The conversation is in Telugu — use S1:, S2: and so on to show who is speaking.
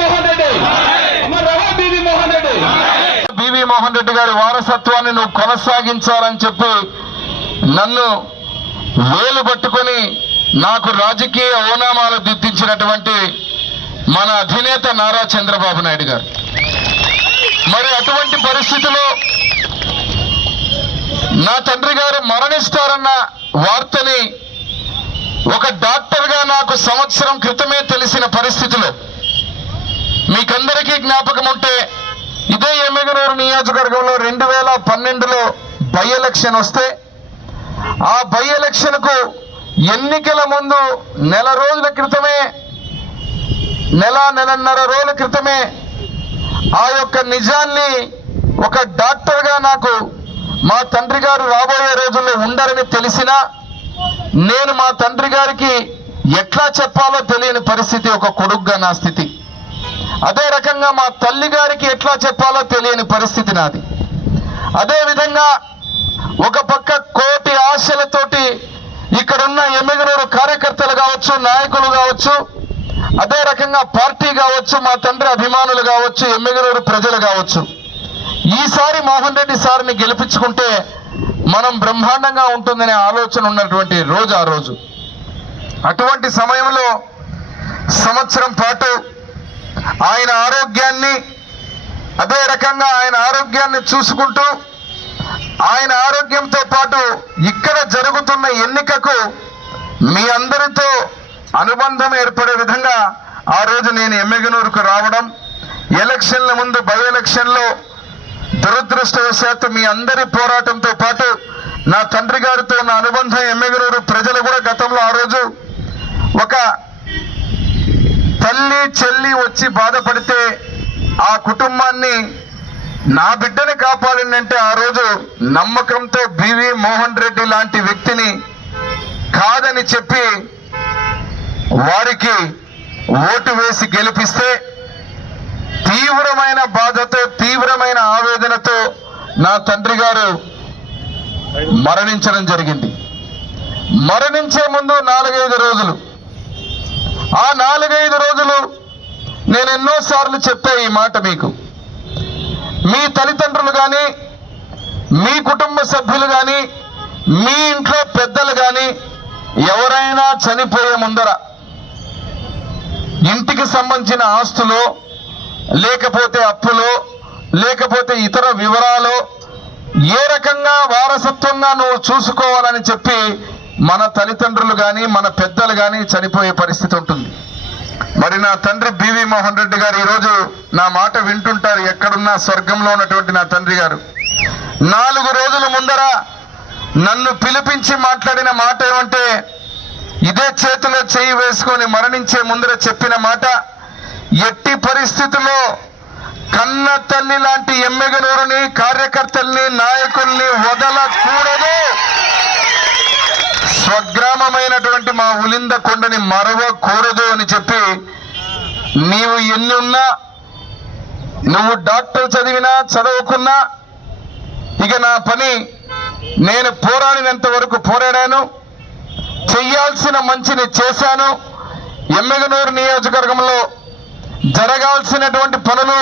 S1: మోహన్ రెడ్డి. మోహన్ రెడ్డి
S2: గారి వారసత్వాన్ని నువ్వు కొనసాగించాలని చెప్పి నన్ను వేలు పట్టుకొని నాకు రాజకీయ ఓనామాలు దిద్దించినటువంటి మన అధినేత నారా చంద్రబాబు నాయుడు గారు. మరి అటువంటి పరిస్థితిలో నా తండ్రి గారు మరణిస్తారన్న వార్తని ఒక డాక్టర్గా నాకు సంవత్సరం క్రితమే తెలిసిన పరిస్థితిలో మీకందరికీ జ్ఞాపకం ఉంటే ఇదే ఎమ్మెగనూరు నియోజకవర్గంలో రెండు వేల పన్నెండులో బై ఎలక్షన్ వస్తే ఆ బై ఎలక్షన్కు ఎన్నికల ముందు నెల రోజుల క్రితమే నెల నెలన్నర రోజుల క్రితమే ఆ యొక్క నిజాన్ని ఒక డాక్టర్గా నాకు మా తండ్రి గారు రాబోయే రోజుల్లో ఉండరని తెలిసినా నేను మా తండ్రి గారికి ఎట్లా చెప్పాలో తెలియని పరిస్థితి ఒక కొడుగ్గా నా స్థితి. అదే రకంగా మా తల్లి గారికి ఎట్లా చెప్పాలో తెలియని పరిస్థితి నాది. అదేవిధంగా ఒక పక్క కోటి ఆశలతోటి ఇక్కడున్న ఎమ్మెగనూరు కార్యకర్తలు కావచ్చు నాయకులు కావచ్చు అదే రకంగా పార్టీ కావచ్చు మా తండ్రి అభిమానులు కావచ్చు ఎమ్మెగనూరు ప్రజలు కావచ్చు. ఈసారి మోహన్ రెడ్డి సార్ని గెలిపించుకుంటే మనం బ్రహ్మాండంగా ఉంటుందనే ఆలోచన ఉన్నటువంటి రోజు ఆ రోజు. అటువంటి సమయంలో సంవత్సరం పాటు ఆయన ఆరోగ్యాన్ని అదే రకంగా ఆయన ఆరోగ్యాన్ని చూసుకుంటూ ఆయన ఆరోగ్యంతో పాటు ఇక్కడ జరుగుతున్న ఎన్నికకు మీ అందరితో అనుబంధం ఏర్పడే విధంగా ఆ రోజు నేను ఎమ్మెగనూరుకు రావడం ఎలక్షన్ల ముందు బై ఎలక్షన్లో దురదృష్టవశాత్తు మీ అందరి పోరాటంతో పాటు నా తండ్రి గారితో ఉన్న అనుబంధం ఎమ్మెగనూరు ప్రజలు కూడా గతంలో ఆ రోజు ఒక తల్లి చెల్లి వచ్చి బాధపడితే ఆ కుటుంబాన్ని నా బిడ్డని కాపాడిందంటే ఆ రోజు నమ్మకంతో బివి మోహన్ రెడ్డి లాంటి వ్యక్తిని కాదని చెప్పి వారికి ఓటు వేసి గెలిపిస్తే తీవ్రమైన బాధతో తీవ్రమైన ఆవేదనతో నా తండ్రి గారు మరణించడం జరిగింది. మరణించే ముందు నాలుగైదు రోజులు. ఆ నాలుగైదు రోజులు నేను ఎన్నోసార్లు చెప్పే ఈ మాట మీకు. మీ తల్లిదండ్రులు కానీ మీ కుటుంబ సభ్యులు కానీ మీ ఇంట్లో పెద్దలు కానీ ఎవరైనా చనిపోయే ముందర ఇంటికి సంబంధించిన ఆస్తులు లేకపోతే అప్పులు లేకపోతే ఇతర వివరాలు ఏ రకంగా వారసత్వంగా నువ్వు చూసుకోవాలని చెప్పి మన తల్లిదండ్రులు కానీ మన పెద్దలు కానీ చనిపోయే పరిస్థితి ఉంటుంది. మరి నా తండ్రి బివి మోహన్ రెడ్డి గారు ఈరోజు నా మాట వింటుంటారు. ఎక్కడున్నా స్వర్గంలో ఉన్నటువంటి నా తండ్రి గారు. నాలుగు రోజుల ముందర నన్ను పిలిపించి మాట్లాడిన మాట ఏమంటే ఇదే చేతిలో చేయి వేసుకొని మరణించే ముందర చెప్పిన మాట ఎట్టి పరిస్థితుల్లో కన్న తల్లి లాంటి ఎమ్మెగనూరుని కార్యకర్తల్ని నాయకుల్ని వదలకూడదు. స్వగ్రామమైనటువంటి మా ఉలింద కొండని మరవకూడదు అని చెప్పి నీవు ఎన్ని ఉన్నా నువ్వు డాక్టర్ చదివినా చదవకున్నా ఇక నా పని నేను పోరాడినంత వరకు పోరాడాను. చెయ్యాల్సిన మంచిని చేశాను. ఎమ్మెగనూరు నియోజకవర్గంలో జరగాల్సినటువంటి పనులు